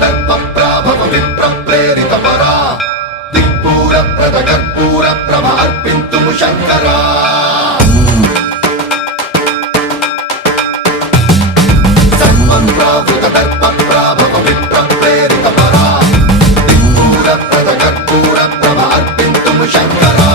దర్ప ప్రాభవ విప్ర ప్రేరిత పరా దిక్పూర ప్రద కర్పూర ప్రభ అర్పింతుము శంకరా సర్వం ప్రావృత దర్ప ప్రాభవ విప్ర ప్రేరిత పరా దిక్పూర ప్రద కర్పూర ప్రభ అర్పింతుము శంకరా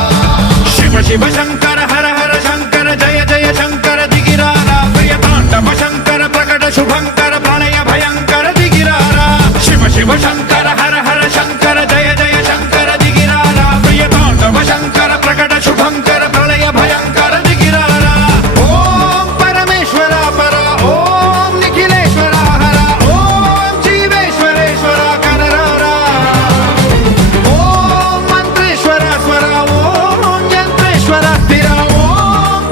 శివ శివ శంకర హర హర శంకర జయ జయ శంకర దిగిరారా ప్రియ తాండవ శంకర ప్రకట శుభంకర ప్రళయ భయంకర దిగిరారా శివ శివ శంకర హర హర శంకర జయ జయ శంకర దిగిరారా ప్రియ తాండవ శంకర ప్రకట శుభంకర ప్రళయ భయంకర దిగిరారా ఓం పరమేశ్వర పర ఓం నిఖిలేశ్వర హర ఓం జీవేశ్వరేశ్వర కనరారా ఓం మంత్రేశ్వర స్వర ఓం యంత్రేశ్వర స్థిర ఓం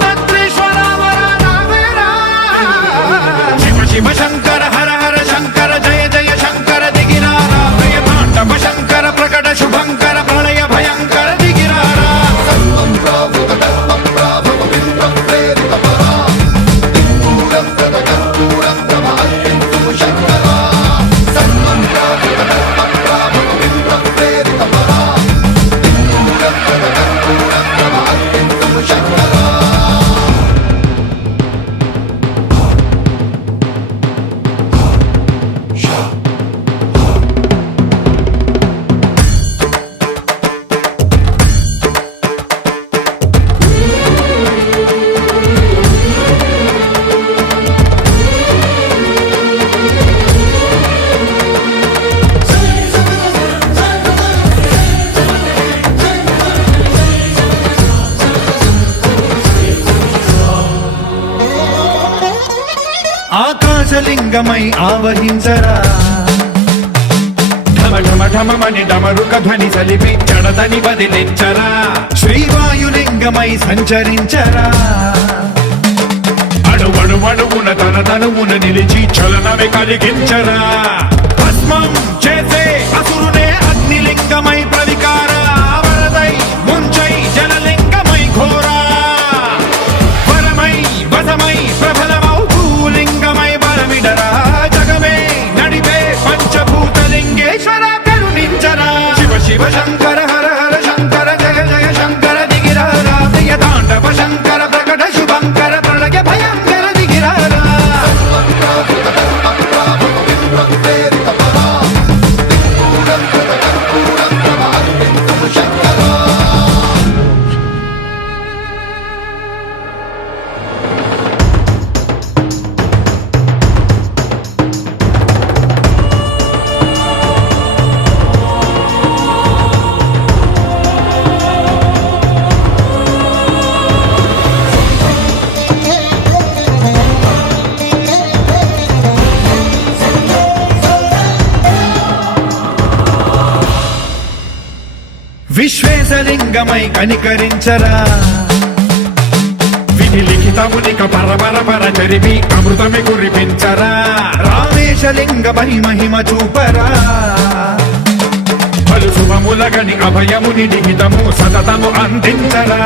తంత్రేశ్వర వర నావేరా శివ శివ శంకర హర హర శంకర జయ జయ శంకర దిగిరారా ప్రియ తాండవ శంకర ప్రకట శుభంకర ప్రళయ భయంకర దిగిరారా సర్వం ప్రావృత దర్ప ప్రాభవ విప్ర ప్రేరిత పరా దిక్పూర ప్రద కర్పూర ప్రభ అర్పింతుము శంకరా సర్వం ప్రావృత దర్ప ప్రాభవ విప్ర ప్రేరిత పరా దిక్పూర ప్రద కర్పూర ప్రభ అర్పింతుము శంకరా ఆకాశలింగమై ఆవహించరా ఢమ ఢమ ఢమమని డమరుక ధ్వని సలిపి జడదని వదిలించరా శ్రీవాయులింగమై సంచరించరా అణువణువున తన తనువున నిలిచి చలనమే కలిగించరా భస్మం చేసే అసురునే అగ్నిలింగమై ప్రవికార వరదై ముంచై జలలింగమై ఘోరా వరమై వసమై ప్రబలమౌ భూలింగమై బలమిడరా జగమే నడిపే పంచభూతలింగేశ్వర కరుణించరా శివ శివ శంకర హర హర శంకర జయ జయ శంకర దిగిరారా ప్రియ తాండవ శంకర ప్రకట శుభంకర ప్రళయ భయంకర దిగిరారా సర్వం ప్రావృత దర్ప ప్రాభవ విప్ర ప్రేరిత పరా దిక్పూర ప్రద కర్పూర ప్రభ అర్పింతుము శంకరా విశ్వేశలింగమై కనికరించరా విధి లిఖితమునిక పరపర పర చరివి అమృతమి కురిపించరా రామేశలింగమై మహిమ చూపరా పలు శుభములగని అభయముని లిఖితము సతతము అందించరా